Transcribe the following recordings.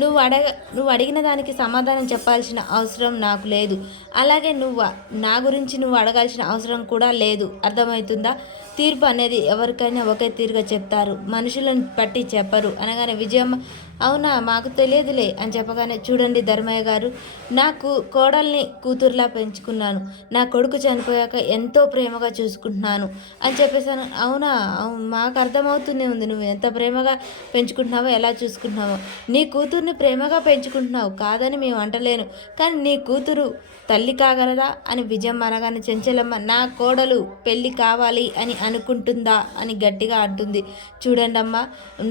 నువ్వు అడిగిన దానికి సమాధానం చెప్పాల్సిన అవసరం నాకు లేదు. అలాగే నా గురించి నువ్వు అడగాల్సిన అవసరం కూడా లేదు. అర్థమవుతుందా? తీర్పు అనేది ఎవరికైనా ఒకే తీరుగా చెప్తారు, మనుషులను బట్టి చెప్పరు అనగానే విజయమ్మ అవునా మాకు తెలియదులే అని చెప్పగానే చూడండి ధర్మయ్య గారు, నాకు కోడల్ని కూతురులా పెంచుకున్నాను, నా కొడుకు చనిపోయాక ఎంతో ప్రేమగా చూసుకుంటున్నాను అని చెప్పేసాను. అవునా మాకు అర్థమవుతూనే ఉంది నువ్వు ఎంత ప్రేమగా పెంచుకుంటున్నావో ఎలా చూసుకుంటున్నావో. నీ కూతుర్ని ప్రేమగా పెంచుకుంటున్నావు కాదని మేము అంటలేను, కానీ నీ కూతురు తల్లి కాగలదా అని విజయమ్మ అనగానే చెంచలమ్మ నా కోడలు పెళ్ళి కావాలి అని అనుకుంటుందా అని గట్టిగా అంటుంది. చూడండి అమ్మ,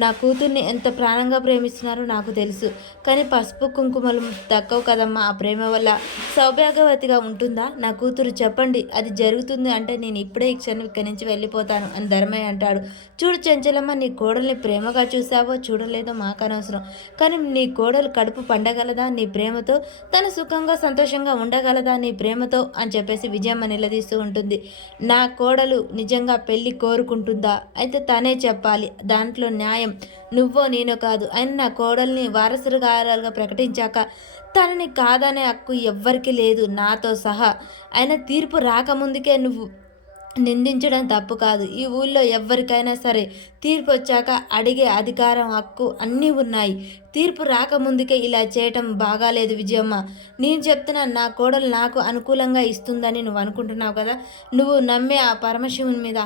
నా కూతుర్ని ఎంత ప్రాణంగా ప్రేమిస్తున్నారో నాకు తెలుసు, కానీ పసుపు కుంకుమలు దక్కవు కదమ్మా. ఆ ప్రేమ వల్ల సౌభాగ్యవతిగా ఉంటుందా నా కూతురు? చెప్పండి, అది జరుగుతుంది అంటే నేను ఇప్పుడే ఈ క్షణం ఇక్కడి నుంచి వెళ్ళిపోతాను అని ధర్మయ్య అంటాడు. చూడు చెంచలమ్మ, నీ కోడల్ని ప్రేమగా చూసావో చూడలేదో మాకు అనవసరం, కానీ నీ కోడలు కడుపు పండగలదా నీ ప్రేమతో? తను సుఖంగా సంతోషంగా ఉండగలదా నీ ప్రేమతో అని చెప్పేసి విజయమ్మ నిలదీస్తూ ఉంటుంది. నా కోడలు నిజంగా పెళ్ళి కోరుకుంటుందా అయితే తనే చెప్పాలి, దాంట్లో న్యాయం నువ్వో నేనో కాదు. ఆయన నా కోడల్ని వారసురాలుగా ప్రకటించాక తనని కాదనే హక్కు ఎవ్వరికీ లేదు నాతో సహా. ఆయన తీర్పు రాకముందుకే నువ్వు నిందించడం తప్పు కాదు. ఈ ఊళ్ళో ఎవ్వరికైనా సరే తీర్పు వచ్చాక అడిగే అధికారం హక్కు అన్నీ ఉన్నాయి. తీర్పు రాకముందుకే ఇలా చేయటం బాగాలేదు విజయమ్మ. నేను చెప్తున్నా, నా కోడలు నాకు అనుకూలంగా ఇస్తుందని నువ్వు అనుకుంటున్నావు కదా. నువ్వు నమ్మే ఆ పరమశివుని మీద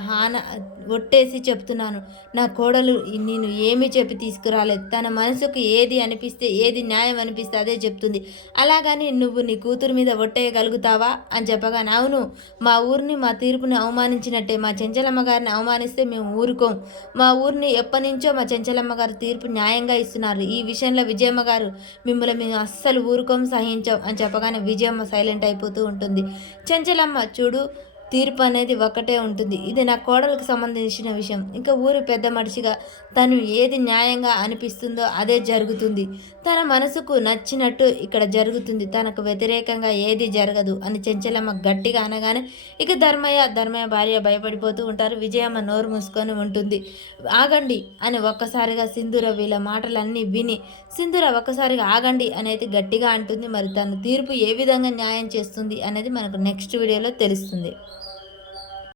ఒట్టేసి చెప్తున్నాను, నా కోడలు నేను ఏమీ చెప్పి తీసుకురాలేదు. తన మనసుకు ఏది అనిపిస్తే, ఏది న్యాయం అనిపిస్తే అదే చెప్తుంది. అలాగని నువ్వు నీ కూతురు మీద ఒట్టేయగలుగుతావా అని చెప్పగానే అవును, మా ఊరిని మా తీర్పుని అవమానించినట్టే. మా చెంచలమ్మ గారిని అవమానిస్తే మేము ఊరుకోం. మా ఊరిని ఎప్పటి నుంచో మా చెంచలమ్మ గారు తీర్పు న్యాయంగా ఇస్తున్నారు. ఈ విషయంలో విజయమ్మ గారు మిమ్మల్ని మేము అస్సలు ఊరుకోం, సహించాం అని చెప్పగానే విజయమ్మ సైలెంట్ అయిపోతూ ఉంటుంది. చెంచలమ్మ చూడు, తీర్పు అనేది ఒక్కటే ఉంటుంది. ఇది నా కోడలకు సంబంధించిన విషయం. ఇంకా ఊరి పెద్ద మనిషిగా తను ఏది న్యాయంగా అనిపిస్తుందో అదే జరుగుతుంది. తన మనసుకు నచ్చినట్టు ఇక్కడ జరుగుతుంది. తనకు వ్యతిరేకంగా ఏది జరగదు అని చెంచలమ్మ గట్టిగా అనగానే ఇక ధర్మయ్య భార్య భయపడిపోతూ ఉంటారు. విజయమ్మ నోరు మూసుకొని ఉంటుంది. ఆగండి అని ఒక్కసారిగా సింధూర వీళ్ళ మాటలన్నీ విని సింధూర ఒక్కసారిగా ఆగండి అనేది గట్టిగా అంటుంది. మరి తన తీర్పు ఏ విధంగా న్యాయం చేస్తుంది అనేది మనకు నెక్స్ట్ వీడియోలో తెలుస్తుంది.